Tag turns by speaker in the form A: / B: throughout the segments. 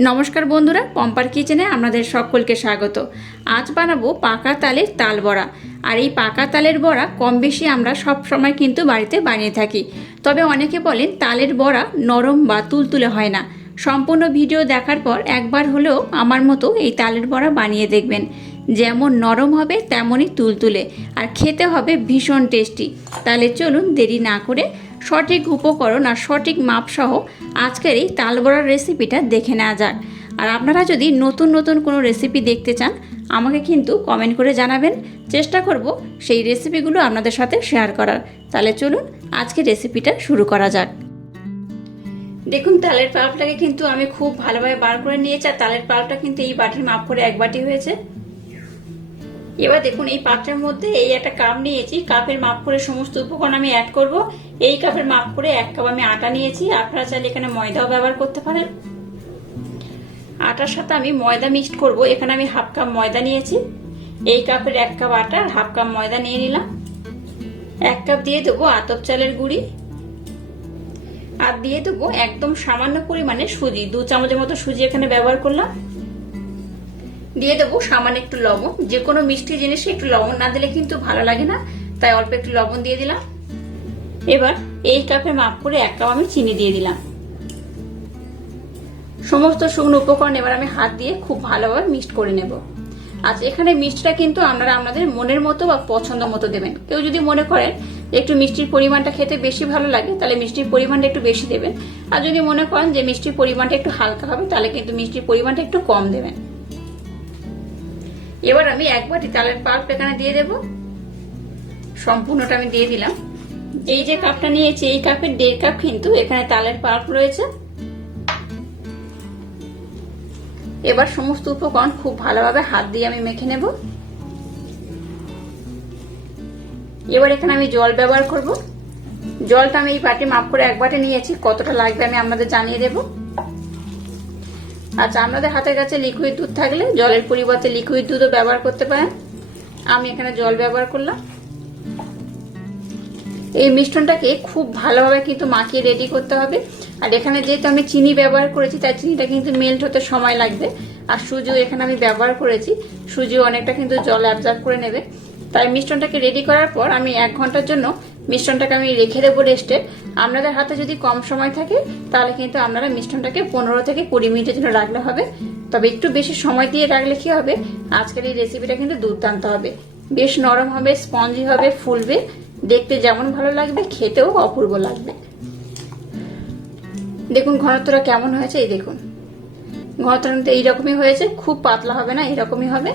A: নমস্কার বন্ধুরা, পম্পার কিচেনে আপনাদের সকলকে স্বাগত। আজ বানাবো পাকা তালের তাল বড়া। আর এই পাকা তালের বড়া কম বেশি আমরা সব সময় কিন্তু বাড়িতে বানিয়ে থাকি। তবে অনেকে বলেন তালের বড়া নরম বা তুলতুলে হয় না। সম্পূর্ণ ভিডিও দেখার পর একবার হলেও আমার মতো এই তালের বড়া বানিয়ে দেখবেন। যেমন নরম হবে, তেমনই তুলতুলে। আর খেতে হবে ভীষণ টেস্টি। তাহলে চলুন দেরি না করে সঠিক উপকরণ আর সঠিক মাপসহ আজকের এই তাল বড়ার রেসিপিটা দেখে নেওয়া যাক। আর আপনারা যদি নতুন নতুন কোনো রেসিপি দেখতে চান, আমাকে কিন্তু কমেন্ট করে জানাবেন। চেষ্টা করব সেই রেসিপিগুলো আপনাদের সাথে শেয়ার করার। তাহলে চলুন আজকে রেসিপিটা শুরু করা যাক। দেখুন, তালের পাল্পটাকে কিন্তু আমি খুব ভালোভাবে বার করে নিয়েছি, আর তালের পাল্পটা কিন্তু এই বাটির মাপ করে এক বাটি হয়েছে। এবার দেখুন, এই পাত্রের মধ্যে এই একটা কাপ নিয়েছি। কাপের মাপ করে সমস্ত উপকরণ আমি অ্যাড করব। এই কাপের মাপ করে এক কাপ আমি আটা নিয়েছি। আপনারা চাইলে এখানে ময়দাও ব্যবহার করতে পারেন। আটার সাথে আমি ময়দা মিক্সড করব। এখানে আমি হাফ কাপ ময়দা নিয়েছি। এই কাপের এক কাপ আটা আর হাফ কাপ ময়দা নিয়ে নিলাম। এক কাপ দিয়ে দেবো আতপ চালের গুঁড়ি। আর দিয়ে দেবো একদম সামান্য পরিমাণে সুজি। দু চামচের মতো সুজি এখানে ব্যবহার করলাম। দিয়ে দেবো সামান্য একটু লবণ। যে কোনো মিষ্টি জিনিসে একটু লবণ না দিলে কিন্তু ভালো লাগে না। তাই অল্প একটু লবণ দিয়ে দিলাম। এবার এই কাপে মাপ করে এক কাপ আমি চিনি দিয়ে দিলাম। সমস্ত শুকনো উপকরণ এবার আমি হাত দিয়ে খুব ভালোভাবে মিক্সড করে নেব। আচ্ছা এখানে মিষ্টিটা কিন্তু আপনারা আপনাদের মনের মতো বা পছন্দ মতো দেবেন। কেউ যদি মনে করেন একটু মিষ্টির পরিমাণটা খেতে বেশি ভালো লাগে, তাহলে মিষ্টির পরিমাণটা একটু বেশি দেবেন। আর যদি মনে করেন যে মিষ্টির পরিমাণটা একটু হালকা হবে, তাহলে কিন্তু মিষ্টির পরিমাণটা একটু কম দেবেন। এবার আমি এক বাটি তালের পাল্প এখানে দিয়ে দেব। সম্পূর্ণটা আমি দিয়ে দিলাম। এই যে কাপটা নিয়েছি, এই কাপের দেড় কাপ কিন্তু এখানে তালের পাল্প রয়েছে। এবার সমস্ত উপকরণ খুব ভালোভাবে হাত দিয়ে আমি মেখে নেব। এবার এখানে আমি জল ব্যবহার করব। জলটা আমি এই বাটি মাপ করে এক বাটি নিয়েছি। কতটা লাগবে আমি আপনাদের জানিয়ে দেবো। আচ্ছা আপনাদের হাতের কাছে লিকুইড দুধ থাকলে জলের পরিবর্তে লিকুইড দুধও ব্যবহার করতে পারেন। আমি এখানে জল ব্যবহার করলাম। এই মিশ্রণটাকে খুব ভালোভাবে কিন্তু মাখিয়ে রেডি করতে হবে। আর এখানে যেহেতু আমি চিনি ব্যবহার করেছি, তাই চিনিটা কিন্তু মেল্ট হতে সময় লাগবে। আর সুজিও এখানে আমি ব্যবহার করেছি। সুজিও অনেকটা কিন্তু জল অ্যাবজার্ভ করে নেবে। তাই মিশ্রণটাকে রেডি করার পর আমি এক ঘণ্টার জন্য মিশ্রণটাকে আমি রেখে দেবো রেস্টে আপনাদের হাতে যদি কম সময় থাকে, তাহলে কিন্তু আপনারা মিশ্রণটাকে পনেরো থেকে কুড়ি মিনিটের জন্য রাখলে হবে। তবে একটু বেশি সময় দিয়ে রাখলে কি হবে? আজকের এই রেসিপিটা কিন্তু দুর্দান্ত হবে। বেশ নরম হবে স্পঞ্জি হবে, ফুলবে। দেখতে যেমন ভালো লাগবে, খেতেও অপূর্ব লাগবে। দেখুন ঘনত্বটা কেমন হয়েছে, এই দেখুন। ঘনত্বটা এইরকমই হয়েছে, খুব পাতলা হবে না, এরকমই হবে।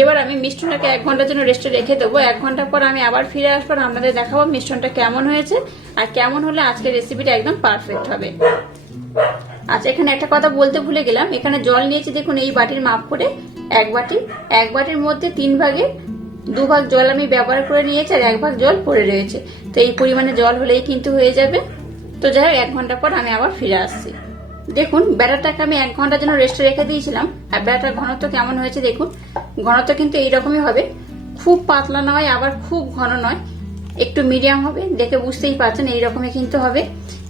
A: এবার আমি মিষ্টনটাকে এক ঘণ্টার জন্য রেস্টে রেখে দেবো। এক ঘণ্টা পর আমি আবার ফিরে আসব আপনাদের দেখাবো মিষ্টনটা কেমন হয়েছে আর কেমন হলে আজকের রেসিপিটা একদম পারফেক্ট হবে। আচ্ছা এখানে একটা কথা বলতে ভুলে গেলাম। এখানে জল নিয়েছি, দেখুন, এই বাটির মাপ করে এক বাটি। এক বাটির মধ্যে তিন ভাগে দু ভাগ জল আমি ব্যবহার করে নিয়েছি আর এক ভাগ জল পড়ে রয়েছে। তো এই পরিমাণে জল হলেই কিন্তু হয়ে যাবে। তো যাই হোক, এক ঘণ্টা পর আমি আবার ফিরে আসছি। দেখুন, ব্যাটারটাকে আমি এক ঘণ্টার জন্য রেস্টে রেখে দিয়েছিলাম, আর ব্যাটার ঘনত্ব কেমন হয়েছে দেখুন। ঘনত্ব কিন্তু এইরকমই হবে। খুব পাতলা নয়, আবার খুব ঘন নয়। একটু মিডিয়াম হবে, দেখে বুঝতেই পারছেন এইরকমই কিন্তু হবে।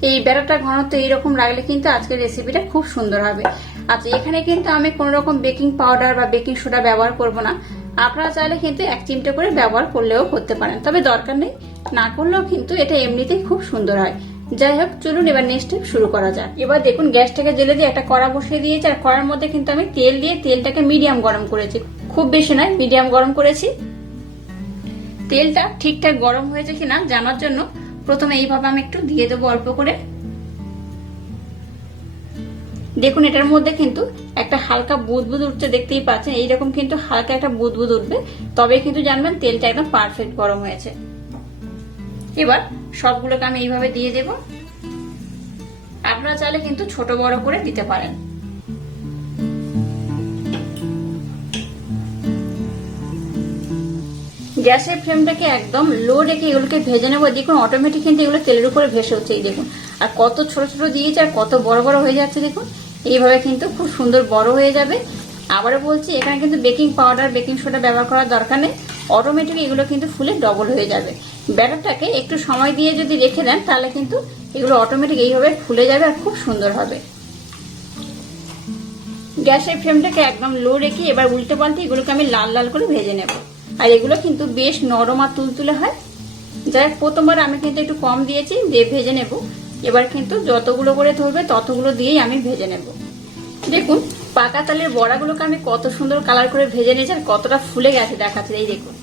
A: এই ব্যাটারটা ঘনত্ব এইরকম রাখলে কিন্তু আজকের রেসিপিটা খুব সুন্দর হবে। আচ্ছা এখানে কিন্তু আমি কোন রকম বেকিং পাউডার বা বেকিং সোডা ব্যবহার করব না। আপনারা চাইলে কিন্তু এক চিমটে করে ব্যবহার করলেও করতে পারেন। তবে দরকার নেই, না করলেও কিন্তু এটা এমনিতেই খুব সুন্দর হয়। যাই হোক, চলুন এবার নেক্সট স্টেপ শুরু করা যাক। এবার দেখুন, গ্যাসটাকে জ্বেলে দিয়ে একটা কড়া বসিয়ে দিয়েছি, আর কড়ার মধ্যে কিন্তু আমি তেল দিয়ে তেলটাকে মিডিয়াম গরম করেছি। খুব বেশি নয় মিডিয়াম গরম করেছি। তেলটা ঠিকঠাক গরম হয়েছে কিনা জানার জন্য প্রথমে এইভাবে আমি একটু দিয়ে দেবো অল্প করে। দেখুন, এটার মধ্যে কিন্তু একটা হালকা বুদবুদ উঠছে, দেখতেই পাচ্ছেন। এইরকম কিন্তু হালকা একটা বুদবুদ উঠবে। তবে কিন্তু জানবেন তেলটা একদম পারফেক্ট গরম হয়েছে। এবার সবগুলোকে আমি এইভাবে দিয়ে দেব। আপনারা চাইলে কিন্তু ছোট বড় করে দিতে পারেন। গ্যাসের ফ্লেমটাকে একদম লো রেখে এগুলোকে ভেজে নেব। দেখুন অটোমেটিক কিন্তু এগুলো তেলের উপরে ভেসে এই দেখুন। আর কত ছোট ছোট দিয়েছে আর কত বড় বড় হয়ে যাচ্ছে, দেখুন। এইভাবে কিন্তু খুব সুন্দর বড় হয়ে যাবে। আবারও বলছি, এখানে কিন্তু বেকিং পাউডার বেকিং সোডা ব্যবহার করার দরকার নেই। অটোমেটিক এগুলো কিন্তু ফুলে ডবল হয়ে যাবে। ব্যাটারটাকে একটু সময় দিয়ে যদি রেখে দেন, তাহলে কিন্তু এগুলো অটোমেটিক এইভাবে ফুলে যাবে আর খুব সুন্দর হবে। গ্যাসের ফ্লেমটাকে একদম লো রেখে এবার উল্টে পাল্টে এগুলোকে আমি লাল লাল করে ভেজে নেব। আর এগুলো কিন্তু বেশ নরম আর তুলতুলে হয়। যাই প্রথমবার আমি কিন্তু একটু কম দিয়েছি, দিয়ে ভেজে নেব। এবার কিন্তু যতগুলো করে ধরবে, ততগুলো দিয়েই আমি ভেজে নেব। দেখুন, পাকা তালের বড়াগুলোকে আমি কত সুন্দর কালার করে ভেজে নিয়েছি আর কতটা ফুলে গেছে দেখাচ্ছে, এই দেখুন।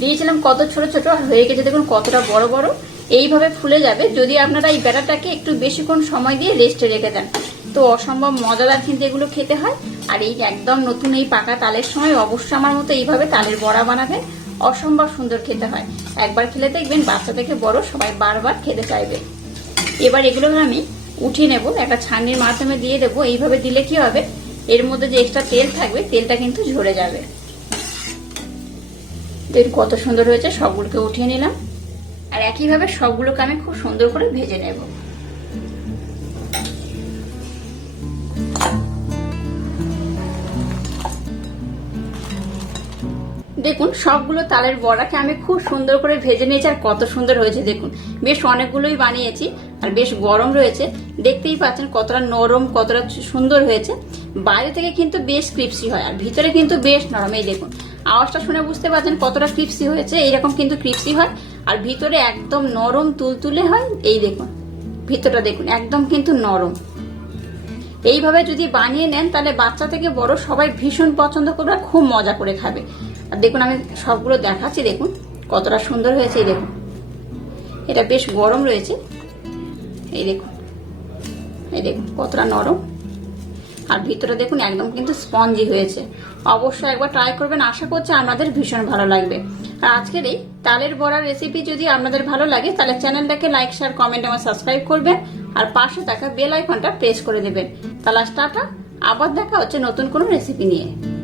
A: দিয়েছিলাম কত ছোট ছোট আর হয়ে গেছে, দেখুন কতটা বড় বড়। এইভাবে ফুলে যাবে, যদি আপনারা এই ব্যাটারটাকে একটু বেশিক্ষণ সময় দিয়ে রেস্টে রেখে দেন। তো অসম্ভব মজাদার কিন্তু এগুলো খেতে হয়। আর এই একদম নতুন এই পাকা তালের সময় অবশ্যই আমার মতো এইভাবে তালের বড়া বানাবে অসম্ভব সুন্দর খেতে হয়। একবার খেলে দেখবেন বাচ্চা থেকে বড় সবাই বারবার খেতে চাইবে। এবার এগুলো আমি উঠিয়ে নেব, একটা ছাঁকনির মাধ্যমে দিয়ে দেবো, এইভাবে দিলে কি হবে? এর মধ্যে যে এক্সট্রা তেল থাকবে, তেলটা কিন্তু ঝরে যাবে। দেখুন কত সুন্দর হয়েছে, সবগুলোকে উঠিয়ে নিলাম। আর একইভাবে সবগুলোকে আমি খুব সুন্দর করে ভেজে নেব। দেখুন, সবগুলো তালের বড়াকে আমি খুব সুন্দর করে ভেজে নিয়েছি, আর কত সুন্দর হয়েছে, দেখুন। বেশ অনেকগুলোই বানিয়েছি, আর বেশ গরম রয়েছে। দেখতেই পাচ্ছেন কতটা নরম, কতটা সুন্দর হয়েছে। বাইরে থেকে কিন্তু বেশ ক্রিপসি হয়, আর ভিতরে কিন্তু বেশ নরম, এই দেখুন। আওয়াজটা শুনে বুঝতে পারছেন কতটা ক্রিপসি হয়েছে, এইরকম কিন্তু ক্রিপসি হয়। আর ভিতরে একদম নরম তুলতুলে হয়, এই দেখুন। ভিতরটা দেখুন, একদম কিন্তু নরম। এইভাবে যদি বানিয়ে নেন, তাহলে বাচ্চা থেকে বড় সবাই ভীষণ পছন্দ করবে খুব মজা করে খাবে। আর দেখুন, আমি সবগুলো দেখাচ্ছি, দেখুন, কতটা সুন্দর হয়েছে, এই দেখুন। এটা বেশ গরম রয়েছে। এই দেখুন এই দেখুন, কতটা নরম। আর ভিতরে দেখুন, একদম কিন্তু স্পঞ্জি হয়েছে। অবশ্যই একবার ট্রাই করবেন, আশা করছি আপনাদের ভীষণ ভালো লাগবে। আর আজকের এই তালের বড়ার রেসিপি যদি আপনাদের ভালো লাগে, তাহলে চ্যানেলটাকে লাইক শেয়ার কমেন্ট আমার সাবস্ক্রাইব করবেন। আর পাশে থাকা বেল আইকনটা প্রেস করে দেবেন। তাহলে টাটা, আবার দেখা হচ্ছে নতুন কোনো রেসিপি নিয়ে।